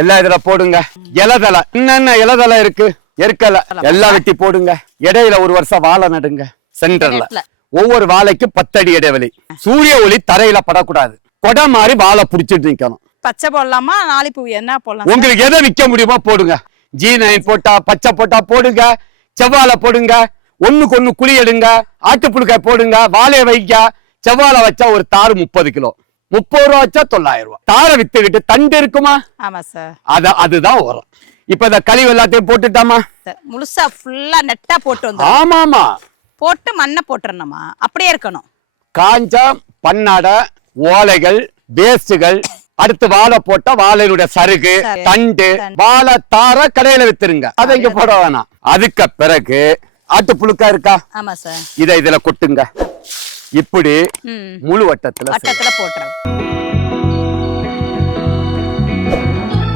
எல்லாம் இதுல போடுங்க. இலதலை. என்னென்ன இலதலை இருக்கு? எருக்கலை எல்லாம் வெட்டி போடுங்க. இடையில ஒரு வருஷம் வாழை நடுங்க. சென்டர்ல. ஒவ்வொரு வாழைக்கும் பத்தடி இடைவெளி. சூரிய ஒளி தரையில படக்கூடாது. கொடை மாதிரி வாழை புடிச்சிட்டு நிக்கணும். பச்சை போடலாமா? நாளிப்பூ என்ன போடலாம்? உங்களுக்கு எதை விற்க முடியுமோ போடுங்க. ஜி நைன் போட்டா பச்சை போட்டா போடுங்க. செவ்வாழை போடுங்க. ஒண்ணுக்கு ஒண்ணு குழி எடுங்க. ஆட்டுப்புழுக்காய் போடுங்க. வாழைய வைக்க செவ்வாழை வச்சா ஒரு தாறு முப்பது கிலோ. முப்பது ரூபா வச்சா தொள்ளாயிரம் ரூபாய் தாரை வித்துக்கிட்டு தண்டு இருக்குமா? ஆமா சார் அத அதுதான் உரம். இப்ப இந்த கழிவு எல்லாத்தையும் போட்டுட்டாமா? முழுசா ஃபுல்லா நெட்டா போட்டு வந்து ஆமாமா. போட்டு மண்ணை போட்டுறணுமா? அப்படியே இருக்கணும். காஞ்சா பண்ணாடை ஓலைகள் வேஸ்டுகள் அடுத்து வாழை போட்டா வாழையினுடைய சருகு சரு, தண்டு. வாழை தார கடையில வித்துருங்க. அதை இங்க போட வேணாம். அதுக்கு பிறகு ஆட்டு புழுக்கா இருக்கா? ஆமா சார் இதை இதுல கொட்டுங்க. இப்படி முழு வட்டத்துல. வட்டத்துல போட்டுறது